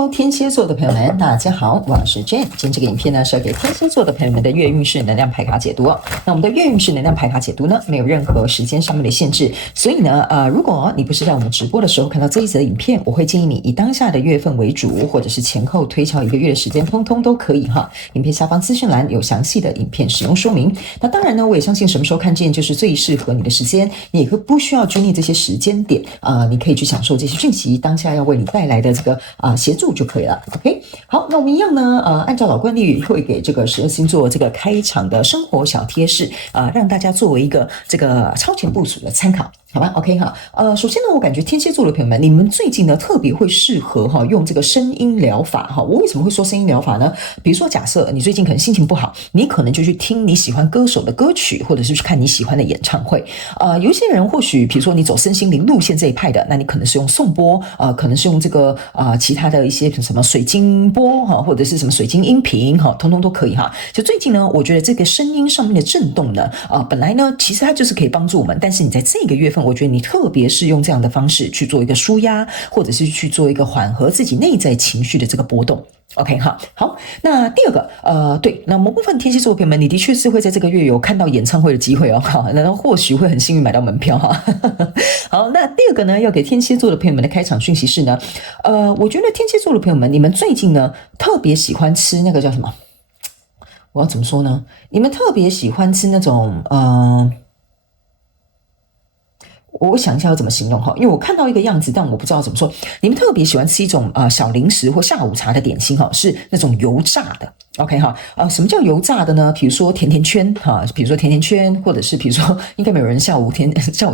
Hello， 天蠍座的朋友們，大家好，我是 Jane。今天這個影片呢，是要給天蠍座的朋友們的月運勢能量牌卡解讀哦。那我們的月運勢能量牌卡解讀呢，沒有任何時間上面的限制，所以呢，如果你不是在我們直播的時候看到這一則的影片，我會建議你以當下的月份為主，或者是前後推敲1個月的時間，通通都可以哈。影片下方資訊欄有詳細的影片使用說明。那當然呢，我也相信什麼時候看見就是最適合你的時間，你也不需要拘泥這些時間點你可以去享受這些訊息，當下要為你帶來的這個協助就可以了。OK， 好，那我們一樣呢，按照老慣例會給這個12星座這個開場的生活小貼士讓大家作為一個這個超前部署的參考。好吧 ，OK 哈，首先呢，我感覺天蠍座的朋友們，你們最近呢特別會適合用這個聲音療法我為什麼會說聲音療法呢？比如說，假設你最近可能心情不好，你可能就去聽你喜歡歌手的歌曲，或者是去看你喜歡的演唱会。有一些人或許，比如說你走身心靈路線這一派的，那你可能是用頌缽，可能是用這個其他的一些什麼水晶缽或者是什麼水晶音頻通通都可以哈。就最近呢，我覺得這個聲音上面的震動呢，本來呢其實它就是可以幫助我們，但是你在這個月份，我覺得你特別是用這樣的方式去做一個抒壓，或者是去做一個緩和自己內在情緒的這個波動。OK 哈，好，那第二個對，那某部分天蠍座朋友們，你的確是會在這個月有看到演唱會的機會那或許會很幸運買到門票好，那第二個呢，要給天蠍座的朋友們的開場訊息是呢，我覺得天蠍座的朋友們，你們最近呢特別喜歡吃那個叫什麼？我要怎麼說呢？你們特別喜歡吃那種我想一下要怎麼形容因為我看到一個樣子，但我不知道怎麼說。你們特別喜歡吃一種小零食或下午茶的點心是那種油炸的。OK 什麼叫油炸的呢？比如說甜甜圈比如說甜甜圈，或者是比如說應該沒有人下午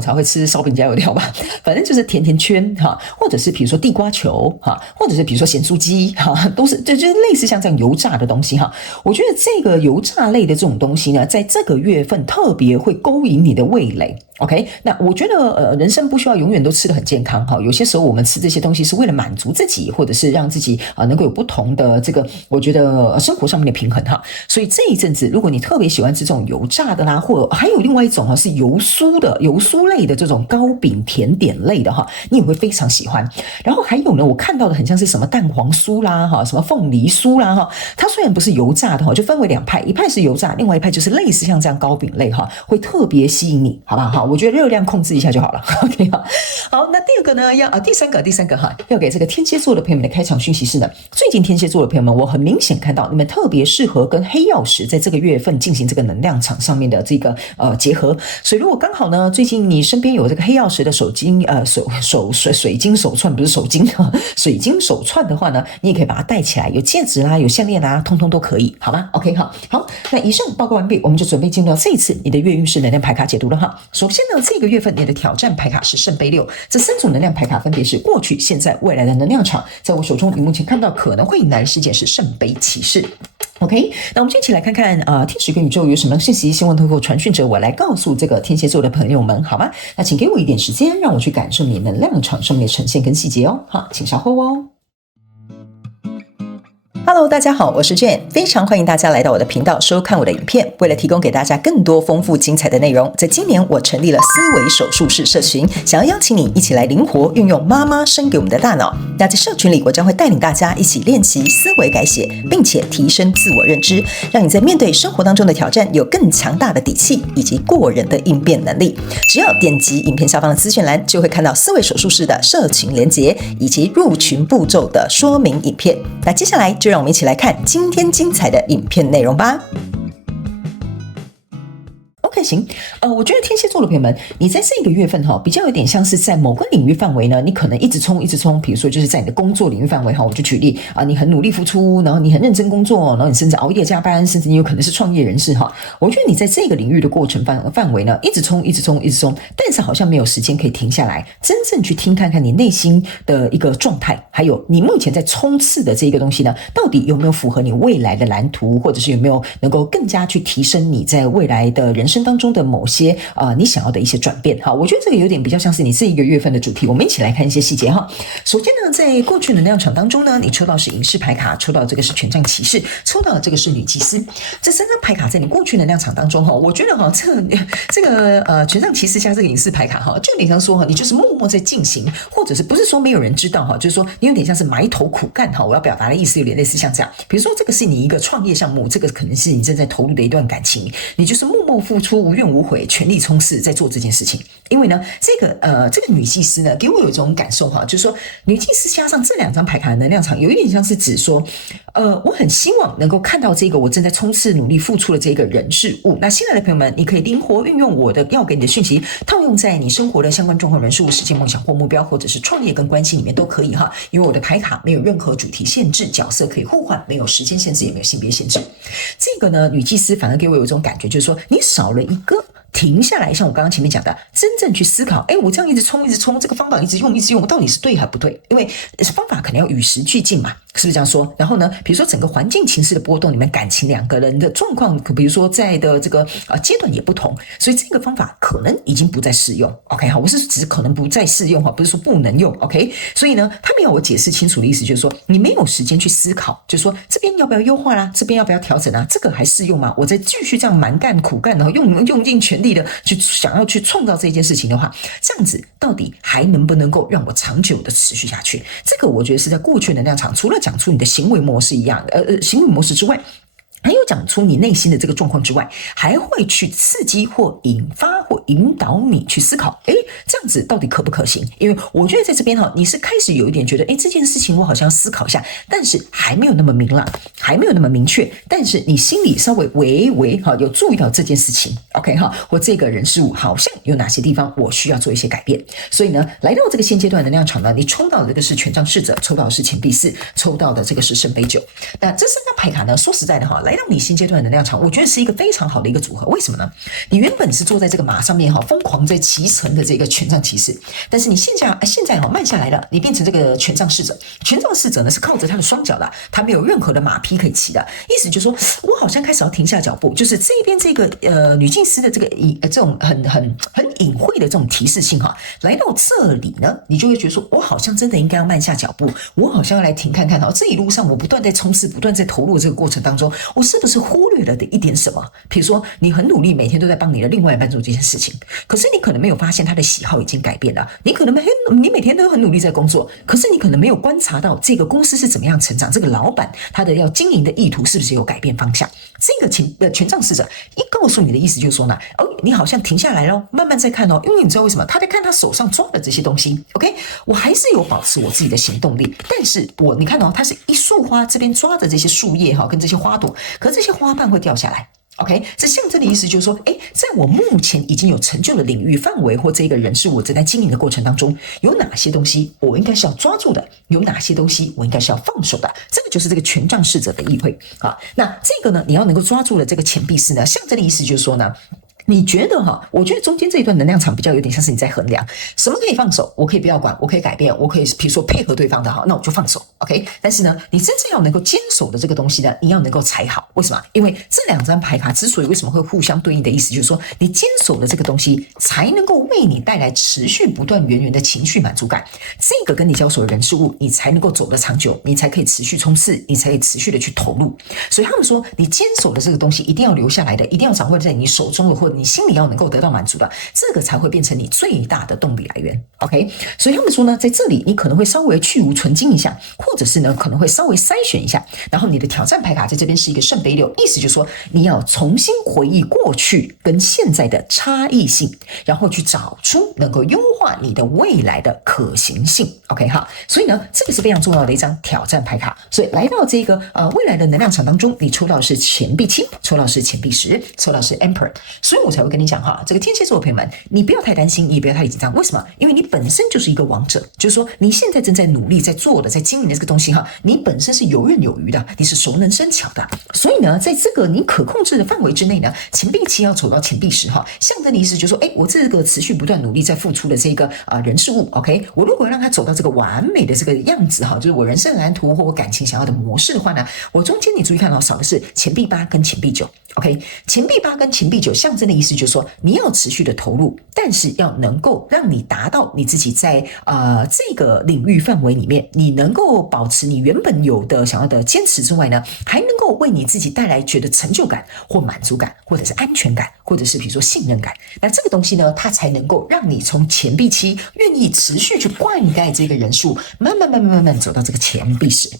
茶會吃燒餅加油條吧？反正就是甜甜圈或者是比如說地瓜球或者是比如說鹹酥雞都是就是類似像這樣油炸的東西我覺得這個油炸類的這種東西呢，在這個月份特別會勾引你的味蕾。OK， 那我覺得人生不需要永遠都吃得很健康有些時候我們吃這些東西是為了滿足自己，或者是讓自己能夠有不同的這個我覺得生活上面的平衡所以這一陣子如果你特別喜歡吃這種油炸的啦，或還有另外一種是油酥類的這種糕餅甜點類的你也會非常喜歡。然後還有呢，我看到的很像是什麼蛋黃酥啦什麼鳳梨酥啦它雖然不是油炸的就分為兩派，一派是油炸，另外一派就是類似像這樣糕餅類會特別吸引你，好不好？我覺得熱量控制一下就好了。OK 好，那第二個呢，第三個要給這個天蠍座的朋友們的開場訊息是呢，最近天蠍座的朋友們，我很明顯看到你們特別適合跟黑曜石在這個月份進行這個能量場上面的這個結合。所以如果剛好呢，最近你身邊有這個黑曜石的水晶手串，不是手晶水晶手串的話呢，你也可以把它戴起來，有戒指啦，有項鏈啦，通通都可以，好嗎 ？OK 好，那以上報告完畢，我們就準備進入到這一次你的月運勢能量牌卡解讀了首先呢，這個月份你的挑戰牌卡是聖杯6，這3組能量牌卡分別是過去、現在、未來的能量場。在我手中，你目前看到可能會迎來的事件是聖杯騎士。OK， 那我們先一起來看看天使跟宇宙有什麼信息，希望透過傳訊者我來告訴這個天蠍座的朋友們，好嗎？那請給我一點時間，讓我去感受你能量場上面的呈現跟細節好，請稍後Hello， 大家好，我是 Jane， 非常歡迎大家來到我的頻道收看我的影片。為了提供給大家更多豐富精彩的內容，在今年我成立了思維手術室社群，想要邀請你一起來靈活運用媽媽生給我們的大腦。那在社群裡，我將會帶領大家一起練習思維改寫，並且提升自我認知，讓你在面對生活當中的挑戰有更強大的底氣以及過人的應變能力。只要點擊影片下方的資訊欄，就會看到思維手術室的社群連結以及入群步驟的說明影片。那接下來就讓我們一起來看今天精彩的影片內容吧。OK， 行，我覺得天蠍座的朋友們，你在這個月份比較有點像是在某個領域範圍呢，你可能一直衝，比如說就是在你的工作領域範圍我就舉例你很努力付出，然後你很認真工作，然後你甚至熬夜加班，甚至你有可能是創業人士我覺得你在這個領域的過程範圍呢，一直衝，但是好像沒有時間可以停下來，真正去聽看看你內心的一個狀態，還有你目前在衝刺的這個東西呢，到底有沒有符合你未來的藍圖，或者是有沒有能夠更加去提升你在未來的人生當當中的某些你想要的一些轉變哈。我覺得這個有點比較像是你這一個月份的主題，我們一起來看一些細節哈。首先呢，在過去能量場當中呢，你抽到是隱士牌卡，抽到這個是權杖騎士，抽到的這個是女祭司。這三張牌卡在你過去能量場當中哈，我覺得哈，這個權杖騎士加這個隱士牌卡哈，就有點像說哈，你就是默默在進行，或者是不是說沒有人知道哈，就是說你有點像是埋頭苦幹哈。我要表達的意思有點類似像這樣，比如說這個是你一個創業項目，這個可能是你正在投入的一段感情，你就是默默付出，無怨無悔，全力衝刺在做這件事情。因為呢，這個女祭司呢，給我有一種感受哈，就是說女祭司加上這兩張牌卡的能量場，有一點像是指說，我很希望能夠看到這個我正在衝刺努力付出的這個人事物。那新來的朋友們，你可以靈活運用我的要給你的訊息，套用在你生活的相關狀況、人事物、實踐夢想或目標，或者是創業跟關係裡面都可以哈。因為我的牌卡沒有任何主題限制，角色可以互換，沒有時間限制，也沒有性別限制。這個呢，女祭司反而給我有一種感覺，就是說你少了一個停下來，像我剛剛前面講的，真正去思考，我這樣一直衝，這個方法一直用，到底是對還不對？因為方法可能要與時俱進嘛，是不是這樣說？然後呢，比如說整個環境情勢的波動，你們感情兩個人的狀況，比如說在的這個階段也不同，所以這個方法可能已經不再適用。OK， 好，我是指可能不再適用哈，不是說不能用。OK， 所以呢，他們要我解釋清楚的意思就是說，你沒有時間去思考，就是說這邊要不要優化啦，這邊要不要調整啊？這個還適用嗎？我再繼續這樣蠻幹苦幹，然後用盡全力的去想要去創造這件事情的話，這樣子到底還能不能夠讓我長久的持續下去？這個我覺得是在過去能量場，除了講出你的行為模式一樣的，行為模式之外，還有講出你內心的這個狀況之外，還會去刺激或引發或引導你去思考，這樣子到底可不可行？因為我覺得在這邊哈，你是開始有一點覺得，這件事情我好像要思考一下，但是還沒有那麼明朗，還沒有那麼明確，但是你心裡稍微微有注意到這件事情 ，OK 哈，或這個人事物好像有哪些地方我需要做一些改變。所以呢，來到這個現階段的能量場呢，你抽到的這個是權杖侍者，抽到的是錢幣四，抽到的這個是聖杯九。那這三張牌卡呢，說實在的哈，來到你現階段的能量場，我覺得是一個非常好的一個組合。為什麼呢？你原本是坐在這個馬上面哈，瘋狂在騎乘的這個權杖騎士，但是你現在慢下來了，你變成這個權杖侍者。權杖侍者呢是靠着他的雙腳的，他沒有任何的馬匹可以騎的。意思就是說，我好像開始要停下腳步，就是這邊這個女祭司的這種很隱晦的這種提示性哈，來到這裡呢，你就會覺得說，我好像真的應該要慢下腳步，我好像要來停看看哈，這一路上我不斷在衝刺，不斷在投入的這個過程當中，我是不是忽略了的一點什麼？比如說，你很努力，每天都在幫你的另外一半做這件事情，可是你可能沒有發現他的喜好已經改變了。你可能你每天都很努力在工作，可是你可能沒有觀察到這個公司是怎麼樣成長，這個老闆他的要經營的意圖是不是有改變方向？這個權杖侍者一告訴你的意思就是說呢，你好像停下來了，慢慢再看哦，因為你知道為什麼？他在看他手上抓的這些東西 ，OK， 我還是有保持我自己的行動力，但是你看哦，它是一束花這邊抓着這些樹葉哈，跟這些花朵，可是這些花瓣會掉下來。OK， 這象徵的意思就是說，在我目前已經有成就的領域範圍或這個人是我正在經營的過程當中，有哪些東西我應該是要抓住的，有哪些東西我應該是要放手的，這個就是這個權杖侍者的意會啊。那這個呢，你要能夠抓住的這個錢幣四呢，象徵的意思就是說呢，你覺得哈？我覺得中間這一段能量場比較有點像是你在衡量什麼可以放手，我可以不要管，我可以改變，我可以比如說配合對方的哈，那我就放手 ，OK。但是呢，你真正要能夠堅守的這個東西呢，你要能夠踩好。為什麼？因為這兩張牌卡之所以為什麼會互相對應的意思，就是說你堅守的這個東西才能夠為你帶來持續不斷源源的情緒滿足感。這個跟你交手的人事物，你才能夠走得長久，你才可以持續衝刺，你才可以持續的去投入。所以他們說，你堅守的這個東西一定要留下來的，一定要掌握在你手中的，或者你心裡要能夠得到滿足的，這個才會變成你最大的動力來源。OK， 所以他們說呢，在這裡你可能會稍微去蕪存菁一下，或者是呢可能會稍微篩選一下。然後你的挑戰牌卡在這邊是一個聖杯六，意思就是說你要重新回憶過去跟現在的差異性，然後去找出能夠優化你的未來的可行性。OK 哈，所以呢這個是非常重要的一張挑戰牌卡。所以來到這個未來的能量場當中，你抽到的是錢幣七，抽到的是錢幣十，抽到的是 Emperor。所以我才會跟你講哈，這個天蠍座的朋友們，你不要太擔心，你也不要太緊張。為什麼？因為你本身就是一個王者，就是說你現在正在努力在做的，在經營的這個東西哈，你本身是游刃有餘的，你是熟能生巧的。所以呢，在這個你可控制的範圍之內呢，錢幣七要走到錢幣十哈，象徵的意思就是說，我這個持續不斷努力在付出的這個人事物 ，OK， 我如果讓它走到這個完美的這個樣子哈，就是我人生藍圖或我感情想要的模式的話呢，我中間你注意看到少的是錢幣八跟錢幣九。OK， 錢幣8跟錢幣9象徵的意思就是說，你要持續的投入，但是要能夠讓你達到你自己在這個領域範圍裡面，你能夠保持你原本有的想要的堅持之外呢，還能夠為你自己帶來覺得成就感或滿足感，或者是安全感，或者是比如說信任感。那這個東西呢，它才能夠讓你從錢幣7願意持續去灌溉這個人數，慢慢走到這個錢幣10。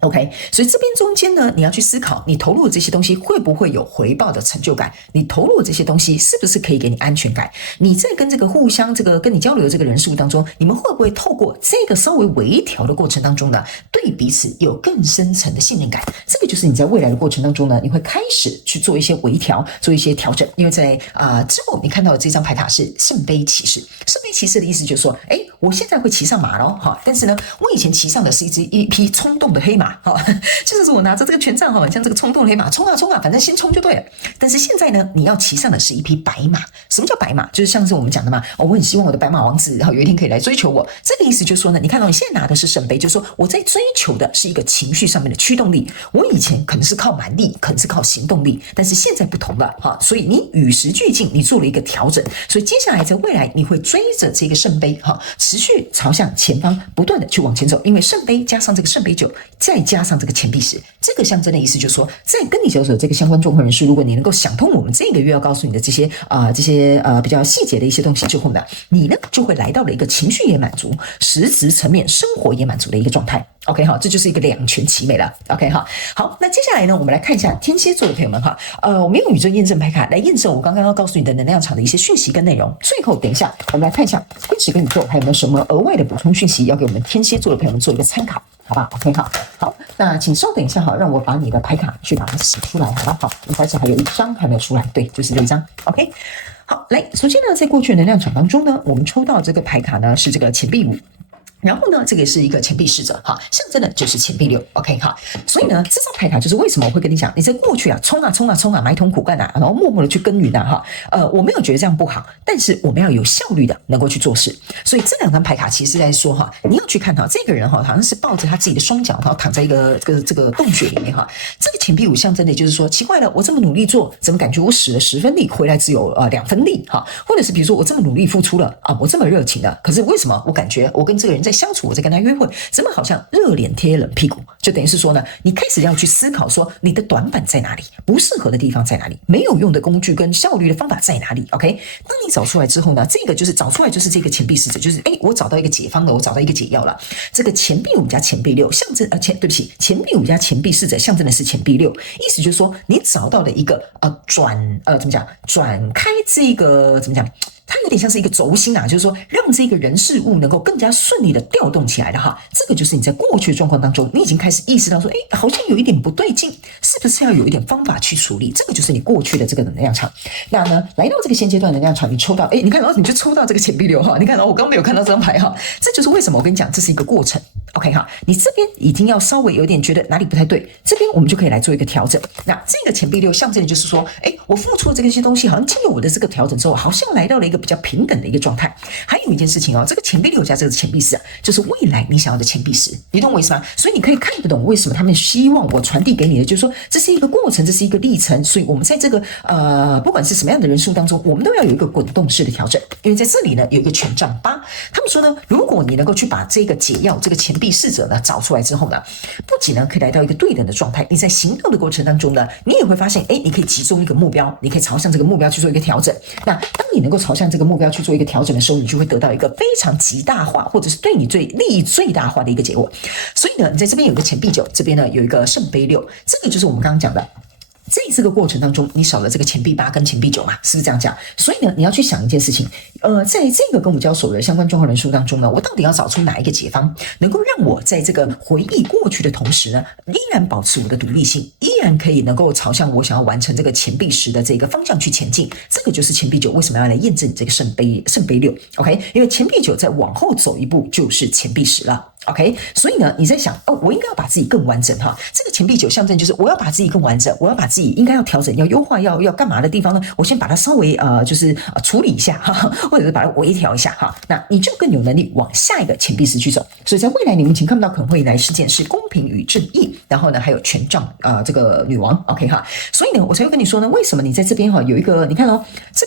OK， 所以這邊中間呢，你要去思考，你投入的這些東西會不會有回報的成就感？你投入的這些東西是不是可以給你安全感？你在跟這個互相跟你交流的這個人數當中，你們會不會透過這個稍微微調的過程當中呢，對彼此有更深層的信任感？這個就是你在未來的過程當中呢，你會開始去做一些微調，做一些調整。因為在之後你看到的這張牌卡是聖杯騎士，聖杯騎士的意思就是說，我現在會騎上馬了哈，但是呢，我以前騎上的是一匹衝動的黑馬。好，就是我拿着這個權杖哈，像這個衝動的黑馬，衝啊，反正先衝就對了。但是現在呢，你要騎上的是一匹白馬。什麼叫白馬？就是像是我們講的嘛，我很希望我的白馬王子有一天可以來追求我。這個意思就是說呢，你看到你現在拿的是聖杯，就是說我在追求的是一個情緒上面的驅動力。我以前可能是靠蠻力，可能是靠行動力，但是現在不同了哈。所以你與時俱進，你做了一個調整。所以接下來在未來，你會追着這個聖杯哈，持續朝向前方，不斷的去往前走。因為聖杯加上這個聖杯9，再加上這個錢幣10，這個象徵的意思就是說，在跟你交手這個相關狀況人士，如果你能夠想通我們這個月要告訴你的這些比較細節的一些東西之後呢，你呢就會來到了一個情緒也滿足、實質層面生活也滿足的一個狀態。OK 好，這就是一個兩全其美了。OK 好，那接下來呢，我們來看一下天蠍座的朋友們哈，我們用宇宙驗證牌卡來驗證我剛剛要告訴你的能量場的一些訊息跟內容。最後，等一下我們來看一下天使跟宇宙還有沒有什麼額外的補充訊息要給我們天蠍座的朋友們做一個參考。好吧 ，OK， 好，那請稍等一下哈，讓我把你的牌卡去把它寫出來，好吧？好，一開始還有一張還沒有出來，對，就是這一張 ，OK。好，來，首先呢，在過去的能量場當中呢，我們抽到這個牌卡呢是這個錢幣5。然後呢，這個也是一個錢幣侍者哈，象徵的就是錢幣6 ，OK 哈。所以呢，這張牌卡就是為什麼我會跟你講，你在過去衝啊，埋頭苦幹啊，然後默默的去耕耘啊哈。我沒有覺得這樣不好，但是我們要有效率的能夠去做事。所以這兩張牌卡其實在說哈，你要去看哈，這個人哈好像是抱着他自己的雙腳，然後躺在一個這個洞穴裡面哈。這個錢幣5象徵的就是說，奇怪了，我這麼努力做，怎麼感覺我使了10分力，回來只有2分力哈？或者是比如說我這麼努力付出了啊，我這麼熱情的，可是為什麼我感覺我跟這個人在相處，我在跟他約會，怎麼好像熱臉貼冷屁股？就等於是說呢，你開始要去思考說，你的短板在哪裡，不適合的地方在哪裡，沒有用的工具跟效率的方法在哪裡 ？OK， 當你找出來之後呢，這個就是找出來就是這個錢幣侍者，就是我找到一個解方了，我找到一個解藥了。這個錢幣5加錢幣6象徵對不起，錢幣5加錢幣侍者象徵的是錢幣6，意思就是說你找到了一個轉開這個怎麼講？它有點像是一個軸心啊，就是說讓這個人事物能夠更加順利的調動起來的哈。這個就是你在過去的狀況當中，你已經開始意識到說，好像有一點不對勁，是不是要有一點方法去處理？這個就是你過去的這個能量場。那呢，來到這個現階段能量場，你抽到，你看到你就抽到這個錢幣6哈。你看到我剛沒有看到這張牌哈，這就是為什麼我跟你講，這是一個過程。OK 哈，你這邊已經要稍微有點覺得哪裡不太對，這邊我們就可以來做一個調整。那這個錢幣6象徵的就是說，我付出了這些東西，好像經過我的這個調整之後，好像來到了一個比較平等的一個狀態。還有一件事情這個錢幣6加這個錢幣10就是未來你想要的錢幣10，你懂我意思嗎？所以你可以看得懂為什麼他們希望我傳遞給你的，就是說這是一個過程，這是一個歷程。所以我們在這個不管是什麼樣的人數當中，我們都要有一個滾動式的調整。因為在這裡呢有一個權杖8，他們說呢，如果你能夠去把這個解藥，這個錢幣侍者呢找出來之後呢，不僅呢可以來到一個對等的狀態，你在行動的過程當中呢，你也會發現，你可以集中一個目標，你可以朝向這個目標去做一個調整。那當你能夠朝向這個目標去做一個調整的時候，你就會得到一個非常極大化，或者是對你利益最大化的一個結果。所以呢，你在這邊有一個錢幣9，這邊呢有一個聖杯6，這個就是我們剛剛講的。這個過程當中，你少了這個錢幣8跟錢幣9嘛，是不是這樣講？所以呢，你要去想一件事情，在這個跟我交手的相關狀況人數當中呢，我到底要找出哪一個解方，能夠讓我在這個回憶過去的同時呢，依然保持我的獨立性，依然可以能夠朝向我想要完成這個錢幣10的這個方向去前進。這個就是錢幣9為什麼要來驗證這個聖杯6 ，OK？因為錢幣9再往後走一步就是錢幣10了。OK， 所以呢，你在想我應該要把自己更完整哈。這個錢幣9象徵就是我要把自己更完整，我要把自己應該要調整、要優化、要幹嘛的地方呢？我先把它稍微就是處理一下哈，或者是把它微調一下哈。那你就更有能力往下一個錢幣4去走。所以在未來你們請看不到可能會來事件是公平與正義，然後呢還有權杖這個女王 OK 哈。所以呢我才會跟你說呢，為什麼你在這邊有一個你看這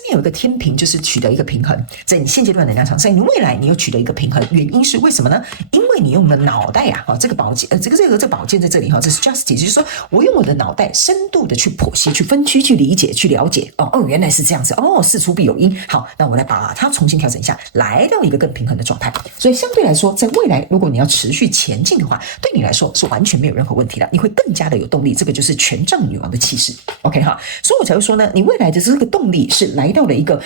邊有一個天平，就是取得一個平衡，在你現階段的能量場，在你未來你又取得一個平衡，原因是為什麼呢？因為你用了腦袋這個寶劍這個寶劍在這裡這是 justice， 就是說我用我的腦袋深度的去剖析、去分區、去理解、去了解原來是這樣子事出必有因。好，那我來把它重新調整一下，來到一個更平衡的狀態。所以相對來说，在未來如果你要持續前進的話，對你來說是完全沒有任何問題的，你會更加的有動力。這個就是權杖女王的氣勢 OK 哈，所以我才會說呢，你未來的這個動力是來到了一個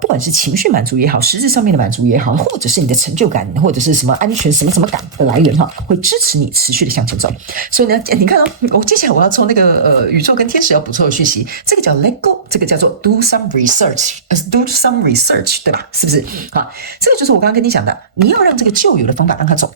不管是情緒滿足也好，實質上面的滿足也好，或者是你的成就感，或者是什麼安全什麼感的來源會支持你持續的向前走。所以呢，你看我接下來我要從那個宇宙跟天使要補充的訊息，這個叫 let go， 這個叫做 do some research， 對吧？是不是？好，這個就是我剛剛跟你講的，你要讓這個舊有的方法讓它走。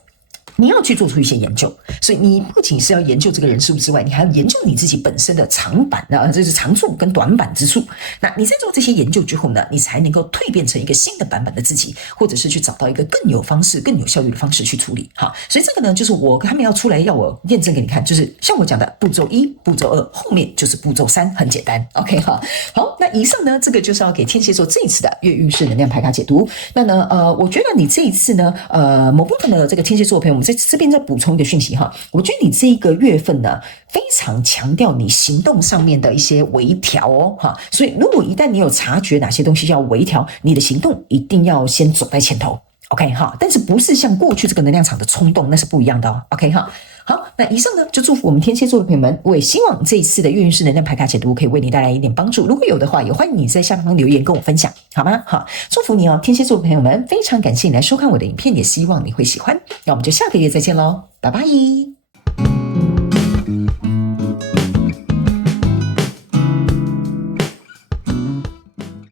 你要去做出一些研究，所以你不僅是要研究這個人事物之外，你還要研究你自己本身的長板就是長處跟短板之處。那你在做這些研究之後呢，你才能夠蛻變成一個新的版本的自己，或者是去找到一個更有方式、更有效率的方式去處理。好，所以這個呢，就是他们要出來要我驗證給你看，就是像我講的步驟1、步驟2，後面就是步驟3，很簡單。OK 哈，好，那以上呢，這個就是要給天蠍座這一次的月運勢能量牌卡解讀。那呢，我覺得你這一次呢，某部分的這個天蠍座朋友們。在這邊再補充一個訊息哈，我覺得你這一個月份呢，非常強調你行動上面的一些微調哈，所以如果一旦你有察覺哪些東西要微調，你的行動一定要先走在前頭 ，OK 哈，但是不是像過去這個能量場的衝動，那是不一樣的，OK 哈。好，那以上呢就祝福我們天蠍座的朋友們，我也希望這一次的月運勢能量牌卡解讀可以為你帶來一點幫助。如果有的話，也歡迎你在下方留言跟我分享，好嗎？好，祝福你天蠍座的朋友們，非常感謝你來收看我的影片，也希望你會喜歡。那我們就下個月再見嘍，拜拜。